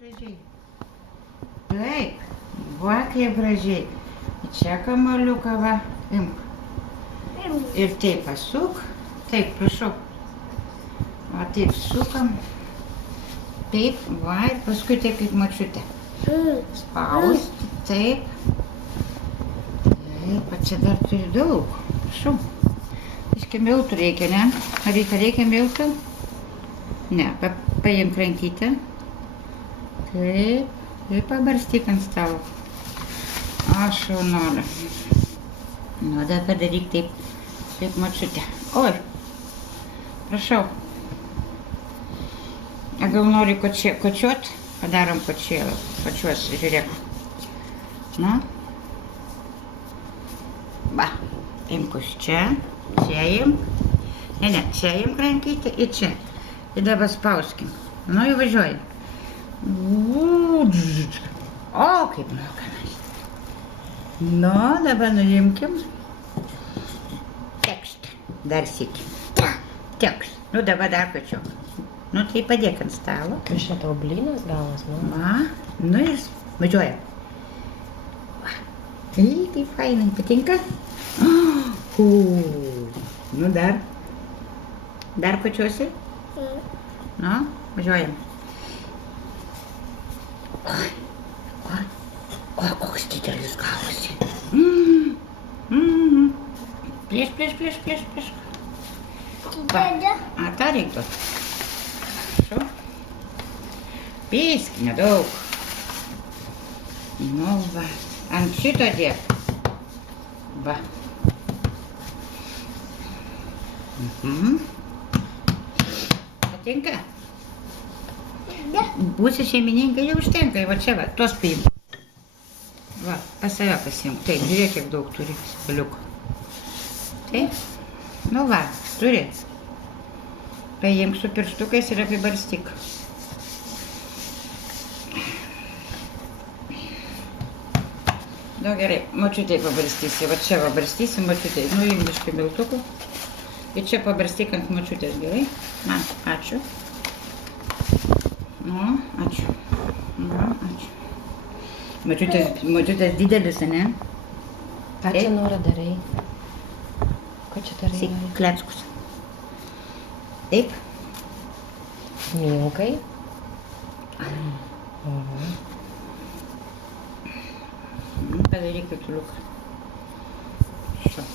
gražiai. Taip, va kaip gražiai. Čia kamuoliuką va, imk. Ir taip pasuk. Taip, prašau. Va taip sukam. Taip, va ir paskui taip kaip močiutė. Spausti, taip. Taip, va čia dar turi daug. Prašau. Iški miltų reikia, ne? Ar reikia miltų? Ne, paimk rankytę. Taip, ir pabarstyk ant stalo. O, šaunuolė. Nu, dar padaryk taip, kaip močiutė. Oi, prašau. A gal nori kočiuot? Padarom kočiuos, žiūrėk. Na. Va, imkus čia imk. Ne, čia imk rankytę ir čia. Ir dabar spauskim. Nu, įvažiuoji. O, kaip mokamas. Nu, dabar nuimkim. Tekst. Dar sykį. Tekst. Nu, dabar dar pačiok. Nu, tai padėk ant stalo. Kas čia tau blynas gavas, nu? Va. Nu, ir važiuoja. Va. Kaip fainai. Patinka? Nu, dar. Dar pačiuosi? Nu, važiuojam. O, koks didelis gavosi. Prieš. A, tą reiktų. Prašau. Pėsk, nedaug. Nu, va. Ant šito dėk. Va. Patinka? Būsi šeimininkai, jau užtenka. Va čia va, tos paimk. Va, pas save pasiimk. Taip, žiūrėk, kiek daug turi spaliukų. Taip? Nu va, turi. Paimk su pirštukais ir apibarstyk. Nu gerai, močiutei pabarstysi. Va čia pabarstysi močiutei. Nu, imk biškį miltukų. Ir čia pabarstyk ant močiutės, gerai? Na, ačiū. Nu, ačiū. Nu, ačiū. Močiutės didelis, ne? Ką čia Nora darai? Ko čia darai? Kleckus. Taip. Milkai. Padaryk rutuliuką. Šo.